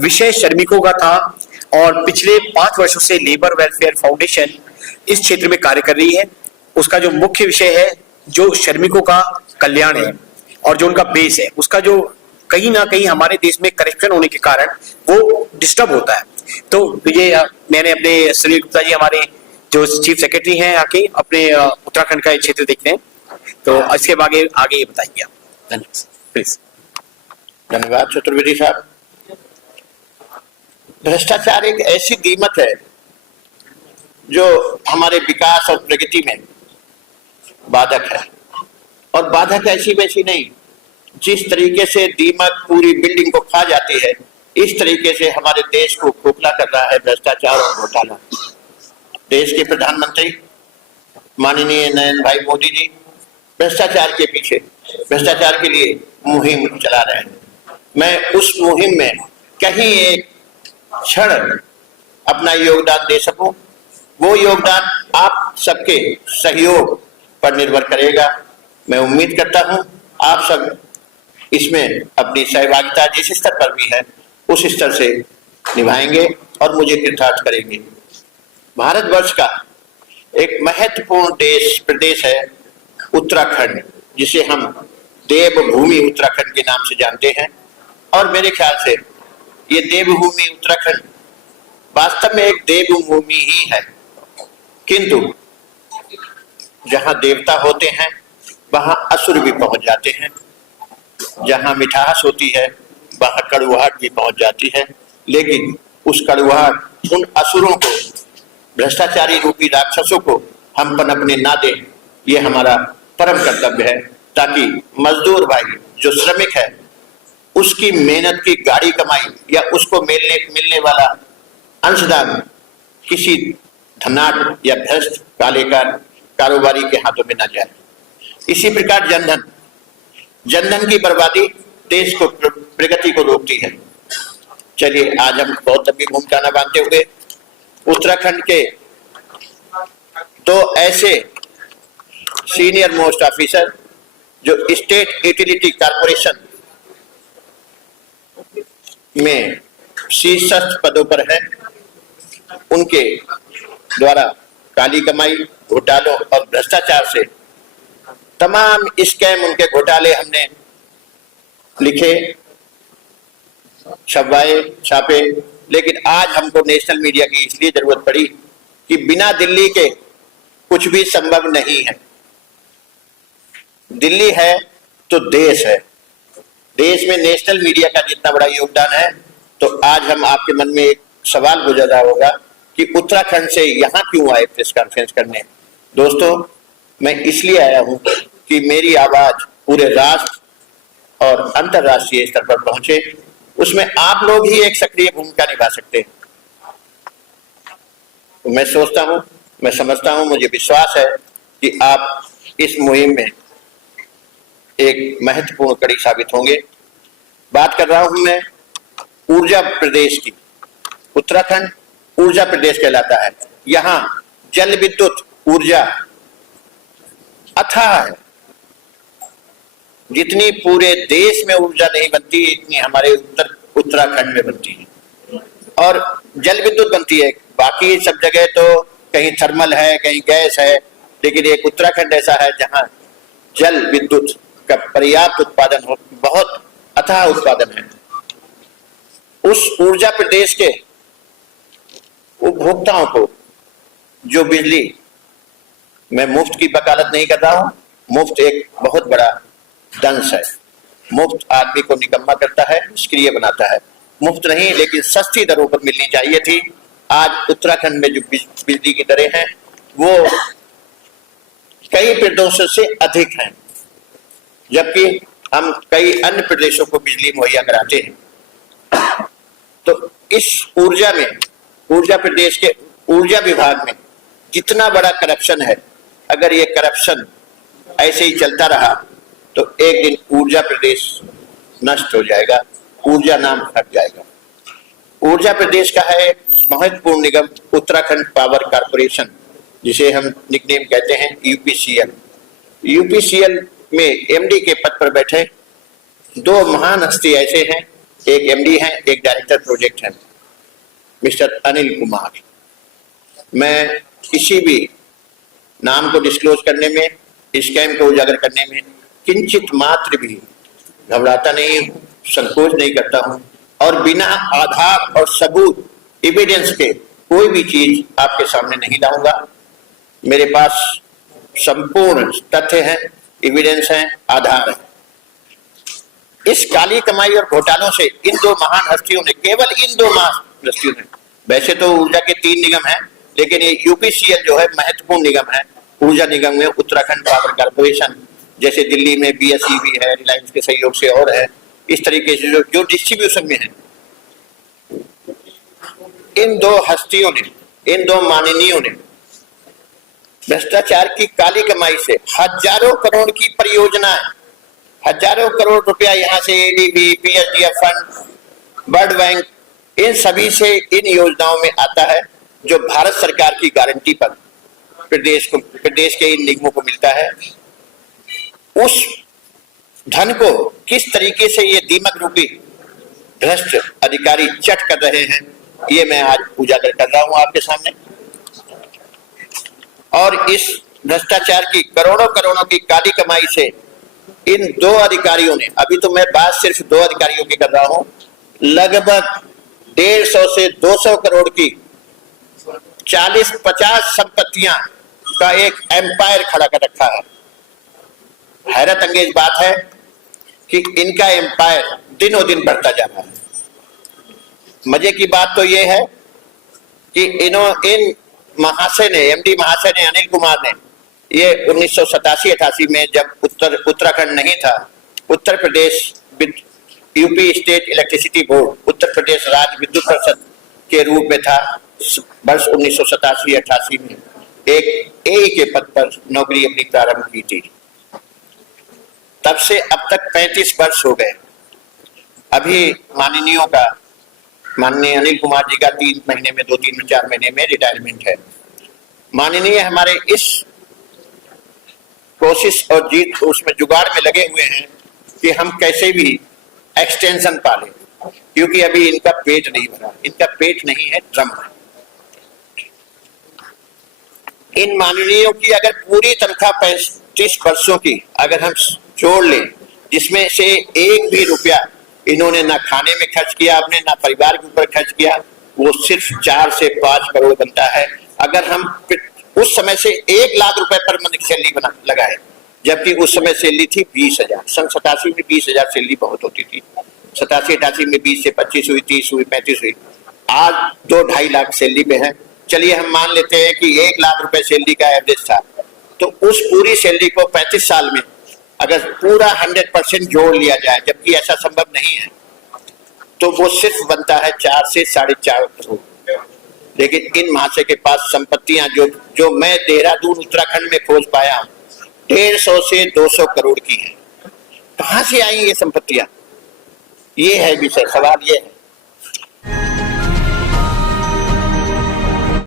विषय श्रमिकों का था और पिछले 5 वर्षों से लेबर वेलफेयर फाउंडेशन इस क्षेत्र में कार्य कर रही है। उसका जो मुख्य विषय है जो श्रमिकों का कल्याण है और जो उनका बेस है, उसका जो कहीं ना कहीं हमारे देश में करप्शन होने के कारण वो डिस्टर्ब होता है। तो ये मैंने अपने सुनील गुप्ता जी हमारे जो चीफ सेक्रेटरी हैं आके अपने उत्तराखंड का क्षेत्र देखते हैं, तो इसके आगे आगे बताइए आप। धन्यवाद, प्लीज। धन्यवाद चतुर्वेदी साहब। भ्रष्टाचार एक ऐसी दीमक है जो हमारे विकास और प्रगति में बाधक है, और बाधक ऐसी वैसी नहीं। जिस तरीके से दीमक पूरी बिल्डिंग को खा जाती है, इस तरीके से हमारे देश को खोखला कर रहा है भ्रष्टाचार और घोटाला। देश के प्रधानमंत्री माननीय नरेंद्र भाई मोदी जी भ्रष्टाचार के पीछे, भ्रष्टाचार के लिए मुहिम चला रहे हैं। मैं उस मुहिम में कहीं एक क्षण अपना योगदान दे सकूं, वो योगदान आप सबके सहयोग पर निर्भर करेगा। मैं उम्मीद करता हूं आप सब इसमें अपनी सहभागिता जिस स्तर पर भी है उस स्तर से निभाएंगे और मुझे कृतार्थ करेंगे। भारतवर्ष का एक महत्वपूर्ण प्रदेश है उत्तराखंड, जिसे हम देवभूमि उत्तराखंड के नाम से जानते हैं। और मेरे ख्याल से ये देवभूमि उत्तराखंड वास्तव में एक देवभूमि ही है, किंतु जहां देवता होते हैं वहां असुर भी पहुंच जाते हैं। जहां मिठास होती है वहां कड़वाहट भी पहुंच जाती है, लेकिन उस कड़वाहट उन असुरों को, भ्रष्टाचारी रूपी राक्षसों को हम पनपने ना दें, ये हमारा परम कर्तव्य है, ताकि मजदूर भाई जो श्रमिक है उसकी मेहनत की गाड़ी कमाई या उसको मिलने वाला अंशदान किसी धनाढ्य या भ्रष्ट कारोबारी के हाथों में न जाए। इसी प्रकार जनधन की बर्बादी देश को प्रगति को रोकती है। चलिए आज हम बहुत लंबी भूमिका न बांधते हुए उत्तराखंड के दो ऐसे सीनियर मोस्ट ऑफिसर जो स्टेट यूटिलिटी कॉर्पोरेशन में शीर्षस्थ पदों पर है, उनके द्वारा काली कमाई, घोटालों और भ्रष्टाचार से तमाम स्कैम, उनके घोटाले हमने लिखे, छपवाए, छापे। लेकिन आज हमको नेशनल मीडिया की इसलिए जरूरत पड़ी कि बिना दिल्ली के कुछ भी संभव नहीं है। दिल्ली है तो देश है। देश में नेशनल मीडिया का जितना बड़ा योगदान है, तो आज हम आपके मन में एक सवाल गुजर रहा होगा कि उत्तराखंड से यहाँ क्यों आए प्रेस कॉन्फ्रेंस करने। दोस्तों, मैं इसलिए आया हूँ कि मेरी आवाज पूरे राष्ट्र और अंतर्राष्ट्रीय स्तर पर पहुंचे। उसमें आप लोग ही एक सक्रिय भूमिका निभा सकते हैं। तो मैं सोचता हूँ, मैं समझता हूँ, मुझे विश्वास है कि आप इस मुहिम में एक महत्वपूर्ण कड़ी साबित होंगे। बात कर रहा हूं मैं ऊर्जा प्रदेश की। उत्तराखंड ऊर्जा प्रदेश कहलाता है। यहाँ जल विद्युत ऊर्जा अथाह है। जितनी पूरे देश में ऊर्जा नहीं बनती, इतनी हमारे उत्तराखंड में बनती है। और जल विद्युत बनती है, बाकी सब जगह तो कहीं थर्मल है, कहीं गैस है, लेकिन एक उत्तराखंड ऐसा है जहाँ जल विद्युत का पर्याप्त उत्पादन हो, बहुत अथाह उत्पादन है। उस ऊर्जा प्रदेश के उपभोक्ताओं को जो बिजली, मैं मुफ्त की वकालत नहीं कर रहा हूं, मुफ्त एक बहुत बड़ा दंश है। मुफ्त आदमी को निकम्मा करता है, निष्क्रिय बनाता है। मुफ्त नहीं, लेकिन सस्ती दरों पर मिलनी चाहिए थी। आज उत्तराखंड में जो बिजली की दरें हैं वो कई प्रदेशों से अधिक हैं, जबकि हम कई अन्य प्रदेशों को बिजली मुहैया कराते हैं। तो इस ऊर्जा में, ऊर्जा प्रदेश के ऊर्जा विभाग में जितना बड़ा करप्शन है, अगर ये करप्शन ऐसे ही चलता रहा तो एक दिन ऊर्जा प्रदेश नष्ट हो जाएगा, ऊर्जा नाम हट जाएगा। ऊर्जा प्रदेश का है महत्वपूर्ण निगम उत्तराखंड पावर कॉर्पोरेशन, जिसे हम निकनेम कहते हैं यूपीसीएल। यूपीसीएल में एमडी के पद पर बैठे दो महान हस्ती ऐसे हैं एक एमडी हैं, एक डायरेक्टर प्रोजेक्ट हैं, मिस्टर अनिल कुमार। मैं किसी भी नाम को डिस्क्लोज करने में, स्कैम को उजागर करने में किंचित मात्र भी घबराता नहीं हूँ, संकोच नहीं करता हूँ, और बिना आधार और सबूत एविडेंस के कोई भी चीज आपके सामने नहीं लाऊंगा। मेरे पास संपूर्ण तथ्य हैं, एविडेंस हैं, आधार है। इस काली कमाई और घोटालों से इन दो महान हस्तियों ने, केवल इन दो महान हस्तियों ने, वैसे तो ऊर्जा के 3 निगम हैं, लेकिन ये यूपीसीएल जो है महत्वपूर्ण निगम है। ऊर्जा निगम में उत्तराखंड पावर कॉर्पोरेशन, जैसे दिल्ली में बीएसईबी है, रिलायंस के सहयोग से और है, इस तरीके से जो डिस्ट्रीब्यूशन में है, इन दो हस्तियों ने, इन दो माननीयों ने भ्रष्टाचार की काली कमाई से हजारों करोड़ की परियोजनाएं, हजारों करोड़ रुपया यहाँ से एडीबी, पीएचडीएफ फंड, वर्ल्ड बैंक, इन सभी से इन योजनाओं में आता है, जो भारत सरकार की गारंटी पर प्रदेश के इन निगमों को मिलता है। उस धन को किस तरीके से ये दीमक रूपी भ्रष्ट अधिकारी चट कर रहे हैं, ये मैं आज उजागर कर रहा हूं आपके सामने। और इस भ्रष्टाचार की करोड़ों करोड़ों की काली कमाई से इन दो अधिकारियों ने, अभी तो मैं बात सिर्फ 2 अधिकारियों की कर रहा हूं, लगभग 150 से 200 करोड़ की 40-50 संपत्तियां का एक एम्पायर खड़ा कर रखा है। हैरत अंगेज बात है कि इनका एम्पायर दिनों दिन बढ़ता जा रहा है। मजे की बात तो यह है कि इन महाशय ने, एमडी महाशय ने, अनिल कुमार ने, ये 1987-88 में जब उत्तराखंड नहीं था, Uttar Pradesh UP state electricity board, Uttar Pradesh राज्य विद्युत परिषद के रूप में था, वर्ष 1987-88 में एक एई के पद पर नौकरी अपनी प्रारंभ की थी। तब से अब तक 35 वर्ष हो गए। अभी माननीय अनिल कुमार जी का 3 महीने में, 2-3 में, 4 महीने में रिटायरमेंट है। माननीय हमारे इस कोशिश और जीत उसमें जुगाड़ में लगे हुए हैं कि हम कैसे भी एक्सटेंशन पालें, क्योंकि अभी इनका पेट नहीं भरा, इनका पेट नहीं है, ड्रम है। इन माननीयों की अगर पूरी तनख्वाह 35 वर्षों की अगर हम जोड़ लें, जिसमें से एक भी रुपया इन्होंने ना खाने में खर्च किया, आपने ना परिवार के ऊपर खर्च किया, वो सिर्फ 4 से 5 करोड़ बनता है। अगर हम उस समय से 1 लाख रुपए पर मंथ की सैलरी लगाए, जबकि उस समय सैलरी थी 20,000। सन 87 में 20,000 सैलरी बहुत होती थी। 87-88 में 20 से 25 हुई, 30 हुई, 35 हुई। आज 2-2.5 लाख सैलरी पे है। चलिए हम मान लेते हैं कि 1 लाख रुपए सैलरी का एवरेज था, तो उस पूरी सैलरी को 35 साल में अगर पूरा 100% जोड़ लिया जाए, जबकि ऐसा संभव नहीं है, तो वो सिर्फ बनता है 4 से 4.5 करोड़। लेकिन इन महाशय के पास संपत्तियां जो मैं देहरादून उत्तराखंड में खोज पाया हूं, 150 से 200 करोड़ की है। कहां से आई ये संपत्तियां? ये है विषय, सवाल ये है।